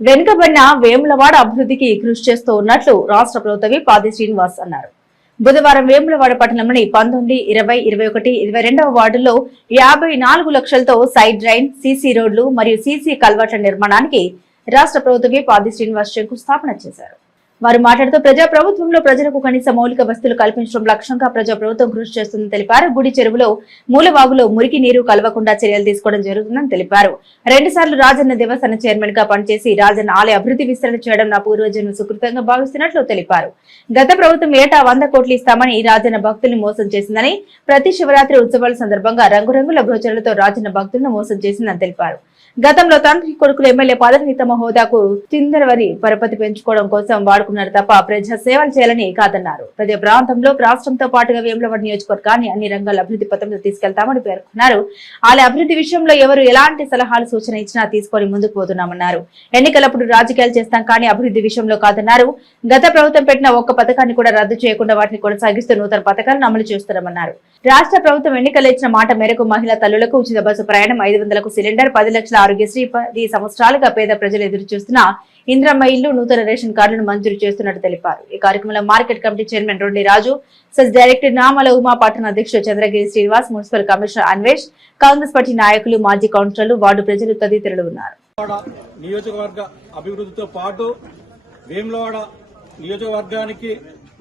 వెనుకబడిన వేములవాడ అభివృద్ధికి కృషి చేస్తూ ఉన్నట్లు రాష్ట్ర ప్రభుత్వవి పాది శ్రీనివాస్ అన్నారు. బుధవారం వేములవాడ పట్టణంలోని పంతొమ్మిది ఇరవై ఇరవై ఒకటి ఇరవై రెండవ వార్డుల్లో యాభై నాలుగు లక్షలతో సైడ్ డ్రైన్ సీసీ రోడ్లు మరియు సీసీ కల్వర్ట్ల నిర్మాణానికి రాష్ట్ర ప్రభుత్వమే పాది శ్రీనివాస్ శంకుస్థాపన చేశారు. వారు మాట్లాడుతూ ప్రజా ప్రభుత్వంలో ప్రజలకు కనీస మౌలిక వస్తువులు కల్పించడం లక్ష్యంగా ప్రజా ప్రభుత్వం కృషి చేస్తుందని తెలిపారు. గుడి చెరువులో మూలవాగులో మురికి నీరు కలవకుండా చర్యలు తీసుకోవడం జరుగుతుందని తెలిపారు. రెండు సార్లు రాజన్న దేవస్థాన చైర్మన్గా పనిచేసి రాజన్న ఆలయ అభివృద్ధి విస్తరణ చేయడం నా పూర్వజన్మ సుకృతంగా భావిస్తున్నట్లు తెలిపారు. గత ప్రభుత్వం ఏటా వంద కోట్లు ఇస్తామని రాజన్న భక్తుల్ని మోసం చేసిందని ప్రతి శివరాత్రి ఉత్సవాల సందర్భంగా రంగురంగుల గోచరులతో రాజన్న భక్తులను మోసం చేసిందని తెలిపారు. గతంలో తండ్రి కొడుకులు ఎమ్మెల్యే పదవిని తమ హోదాకు చిందరవరి పరపతి పెంచుకోవడం కోసం వాడుకున్నారు తప్ప ప్రజా సేవలు చేయాలని కాదన్నారు. ప్రతి ప్రాంతంలో రాష్ట్రంతో పాటుగా వేములవాడ నియోజకవర్గాన్ని అన్ని రంగాల అభివృద్ధి పథంలో తీసుకెళ్తామని పేర్కొన్నారు. ఆలయ అభివృద్ధి విషయంలో ఎవరు ఎలాంటి సలహాలు సూచన ఇచ్చినా తీసుకొని ముందుకు పోతున్నామన్నారు. ఎన్నికలప్పుడు రాజకీయాలు చేస్తాం కానీ అభివృద్ధి విషయంలో కాదన్నారు. గత ప్రభుత్వం పెట్టిన ఒక్క పథకాన్ని కూడా రద్దు చేయకుండా వాటిని కొనసాగిస్తూ నూతన పథకాలను అమలు చేస్తున్నామన్నారు. రాష్ట్ర ప్రభుత్వం ఎన్నికలు ఇచ్చిన మాట మేరకు మహిళా తల్లులకు ఉచిత బస్సు ప్రయాణం ఐదు వందలకు సిలిండర్ పది లక్షల ఆరోగ్యశ్రీ పది సంవత్సరాలుగా పేద ప్రజలు ఎదురు చూస్తున్న ఇంద్రమ్మ ఇల్లు నూతన రేషన్ కార్డులను మంజూరు చేస్తున్నట్టు తెలిపారు. ఈ కార్యక్రమంలో market committee chairman Rondi Raju CESS director Namala Uma పట్టణ అధ్యక్షుడు Chandragiri Srinivas municipal commissioner Anvesh Congress party నాయకులు మాజీ కౌన్సిలర్లు వార్డు ప్రజలు తదితరులు ఉన్నారు. నియోజకవర్గ అభివృద్ధితో పాటు వేములవాడ నియోజకవర్గానికి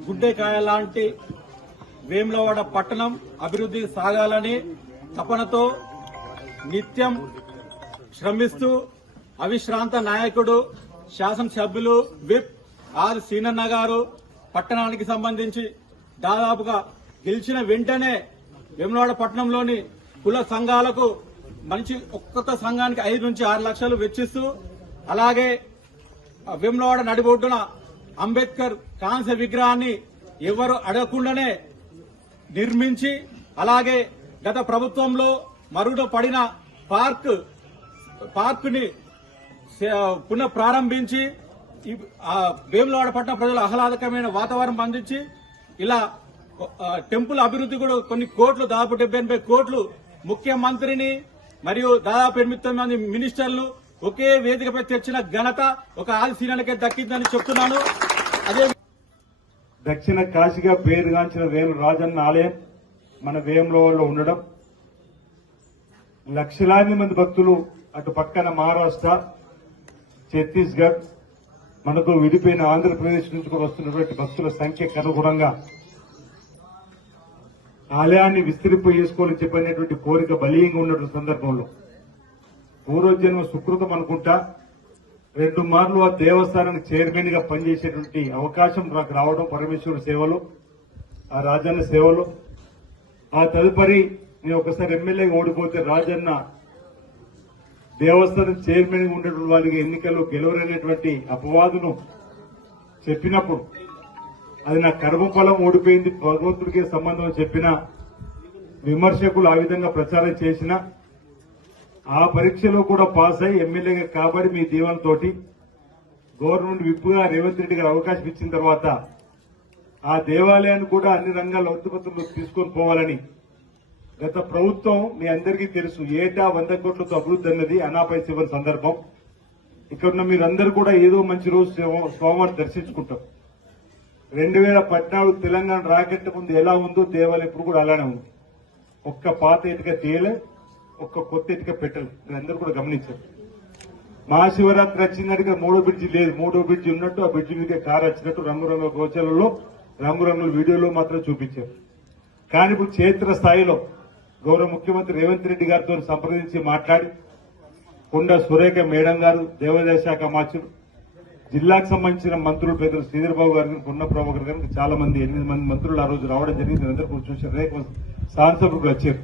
గుడ్డేకాయ లాంటి వేములవాడ పట్టణం అభివృద్ధి సాగాలని తపనతో నిత్యం శ్రమిస్తూ అవిశ్రాంత నాయకుడు శాసనసభ్యులు విప్ ఆర్ సీనన్న గారు పట్టణానికి సంబంధించి దాదాపుగా గెలిచిన వెంటనే వేములవాడ పట్టణంలోని కుల సంఘాలకు మంచి ఒక్కొక్క సంఘానికి ఐదు నుంచి ఆరు లక్షలు వెచ్చిస్తూ అలాగే వేములవాడ నడిబొడ్డున అంబేద్కర్ కాంస్య విగ్రహాన్ని ఎవరు అడగకుండానే నిర్మించి అలాగే గత ప్రభుత్వంలో మరుగున పడిన పార్క్ పార్క్ని పునః ప్రారంభించి వేములవాడ పట్టణ ప్రజలు ఆహ్లాదకరమైన వాతావరణం అందించి ఇలా టెంపుల్ అభివృద్ధి కూడా కొన్ని కోట్లు దాదాపు డెబ్బై ఎనభై కోట్లు ముఖ్యమంత్రిని మరియు దాదాపు ఎనిమిది తొమ్మిది మంది మినిస్టర్లు ఒకే వేదికపై తెచ్చిన ఘనత ఒక ఆది దక్కిందని చెప్తున్నాను. అదే దక్షిణ కాశీగా పేరుగాంచిన వేము రాజన్న ఆలయం మన వేములవాడలో ఉండడం. లక్షలాది మంది భక్తులు అటు పక్కన మహారాష్ట్ర ఛత్తీస్గఢ్ మనకు విడిపోయిన ఆంధ్రప్రదేశ్ నుంచి కూడా వస్తున్నటువంటి భక్తుల సంఖ్యకు అనుగుణంగా ఆలయాన్ని విస్తరింపు చేసుకోవాలని చెప్పినటువంటి కోరిక బలీయంగా ఉన్నటువంటి సందర్భంలో పూర్వజన్మ సుకృతం అనుకుంటా రెండు మార్లు ఆ దేవస్థానానికి చైర్మన్గా పనిచేసేటువంటి అవకాశం నాకు రావడం పరమేశ్వరుడు సేవలు ఆ రాజన్న సేవలు. ఆ తదుపరి నేను ఒకసారి ఎమ్మెల్యేగా ఓడిపోతే రాజన్న దేవస్థానం చైర్మన్ ఉండేటువంటి వాళ్ళకి ఎన్నికల్లో గెలవరనేటువంటి అపవాదును చెప్పినప్పుడు అది నా కర్మఫలం ఓడిపోయింది భగవంతుడికి సంబంధం చెప్పిన విమర్శకులు ఆ విధంగా ప్రచారం చేసిన ఆ పరీక్షలో కూడా పాస్ అయి ఎమ్మెల్యేగా కాబడి మీ దీవెనతోటి గవర్నమెంట్ విప్పుగా రేవంత్ రెడ్డి గారు అవకాశం ఇచ్చిన తర్వాత ఆ దేవాలయాన్ని కూడా అన్ని రంగాల ఉత్పత్తులు తీసుకొని పోవాలని గత ప్రభుత్వం మీ అందరికీ తెలుసు ఏటా వంద కోట్లతో అభివృద్ధి అన్నది అనాపై శివన్ సందర్భం. ఇక్కడ ఉన్న మీరందరూ కూడా ఏదో మంచి రోజు స్వామి- స్వామివారిని దర్శించుకుంటాం రెండు వేల పద్నాలుగు తెలంగాణ రాకెట్ ముందు ఎలా ఉందో దేవాలయం ఇప్పుడు కూడా అలానే ఉంది. ఒక్క పాత ఇటుక తేలే ఒక్క కొత్త ఇటుక పెట్టలు. మీరందరూ కూడా గమనించారు మహాశివరాత్రి వచ్చిందంటే మూడో బ్రిడ్జి లేదు. మూడో బ్రిడ్జి ఉన్నట్టు ఆ బ్రిడ్జి మీద కారు వచ్చినట్టు రంగురంగుల గోచరంలో రంగురంగుల వీడియోలో మాత్రం చూపించారు. కానీ ఇప్పుడు క్షేత్ర స్థాయిలో గౌరవ ముఖ్యమంత్రి రేవంత్ రెడ్డి గారితో సంప్రదించి మాట్లాడి కొండ సురేఖ మేడం గారు దేవాదాయ శాఖ మార్చులు జిల్లాకు సంబంధించిన మంత్రులు పెద్దలు శ్రీధర్బాబు గారు కొండ ప్రభాకర్ గారికి చాలా మంది ఎనిమిది మంది మంత్రులు ఆ రోజు రావడం జరిగింది. అందరూ కూడా చూశారు. రేపు శాసనసభకు వచ్చారు.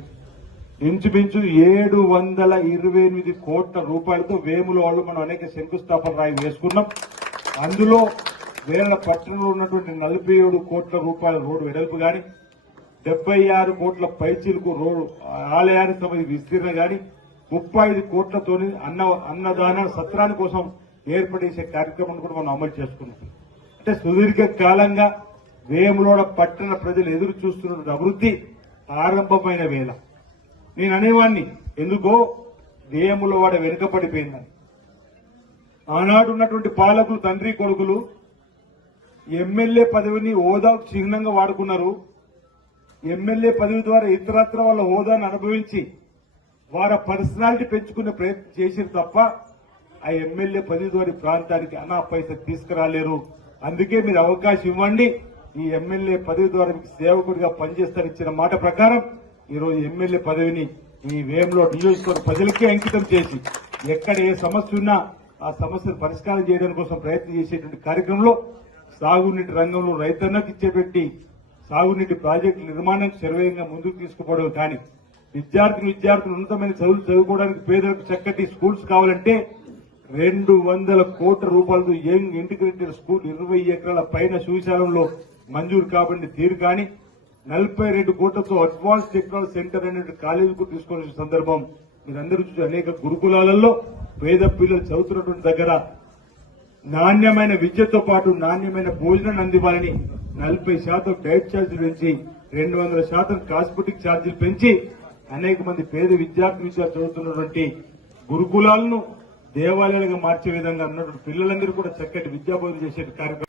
ఇంచుమించు ఏడు వందల ఇరవై ఎనిమిది కోట్ల రూపాయలతో వేముల వాళ్ళు మనం అనేక శంకుస్థాపన రాయి వేసుకున్నాం. అందులో వేల పట్టణంలో ఉన్నటువంటి నలభై ఏడు కోట్ల రూపాయల రోడ్డు వెడల్పు కానీ డెబ్బై ఆరు కోట్ల పైచీలకు రోడ్డు ఆలయానికి సంబంధించి విస్తీర్ణ గాని ముప్పై ఐదు కోట్లతోని అన్న అన్నదాన సత్రాని కోసం ఏర్పడేసే కార్యక్రమం కూడా మనం అమలు చేసుకున్నాం. అంటే సుదీర్ఘ కాలంగా వేములోడ పట్టణ ప్రజలు ఎదురు చూస్తున్న అభివృద్ధి ఆరంభమైన వేళ. నేను అనేవాడిని ఎందుకో వేములవాడ వెనుకబడిపోయిందని. ఆనాడు ఉన్నటువంటి పాలకులు తండ్రి కొడుకులు ఎమ్మెల్యే పదవిని హోదా చిహ్నంగా వాడుకున్నారు. ఎమ్మెల్యే పదవి ద్వారా ఇతరత్ర వాళ్ళ హోదాను అనుభవించి వారి పర్సనాలిటీ పెంచుకునే ప్రయత్నం చేసిరు తప్ప ఆ ఎమ్మెల్యే పదవి ద్వారా ప్రాంతానికి అనా పైస తీసుకురాలేరు. అందుకే మీరు అవకాశం ఇవ్వండి. ఈ ఎమ్మెల్యే పదవి ద్వారా మీకు సేవకుడిగా పనిచేస్తారని ఇచ్చిన మాట ప్రకారం ఈరోజు ఎమ్మెల్యే పదవిని ఈ వేయంలో నియోజకవర్గ ప్రజలకే అంకితం చేసి ఎక్కడ ఏ సమస్య ఉన్నా ఆ సమస్యను పరిష్కారం చేయడం కోసం ప్రయత్నం చేసేటువంటి కార్యక్రమంలో సాగునీటి రంగంలో రైతన్నకు ఇచ్చేపెట్టి సాగునీటి ప్రాజెక్టుల నిర్మాణం శరవేగంగా ముందుకు తీసుకుపోవడం కానీ విద్యార్థులు విద్యార్థులు ఉన్నతమైన చదువులు చదువుకోవడానికి పేదలకు చక్కటి స్కూల్స్ కావాలంటే రెండు వందల కోట్ల రూపాయలతో యంగ్ ఇంటిగ్రేటెడ్ స్కూల్ ఇరవై ఎకరాల పైన సువిశాలంలో మంజూరు కాబట్టి తీరు కానీ నలభై రెండు కోట్లతో అడ్వాన్స్ టెక్నాలజీ సెంటర్ అనే కాలేజీకు తీసుకోవాల్సిన సందర్భం మీరందరూ చూసి అనేక గురుకులాలలో పేద పిల్లలు చదువుతున్నటువంటి దగ్గర నాణ్యమైన విద్యతో పాటు నాణ్యమైన భోజనాన్ని అందివ్వాలని నలభై శాతం డైట్ ఛార్జీలు పెంచి రెండు వందల శాతం కాస్మెటిక్ ఛార్జీలు పెంచి అనేక మంది పేద విద్యార్థి విద్యార్థులు చదువుతున్నటువంటి గురుకులాలను దేవాలయాలుగా మార్చే విధంగా ఉన్నటువంటి పిల్లలందరూ కూడా చక్కటి విద్యాబోధన చేసే కార్యక్రమం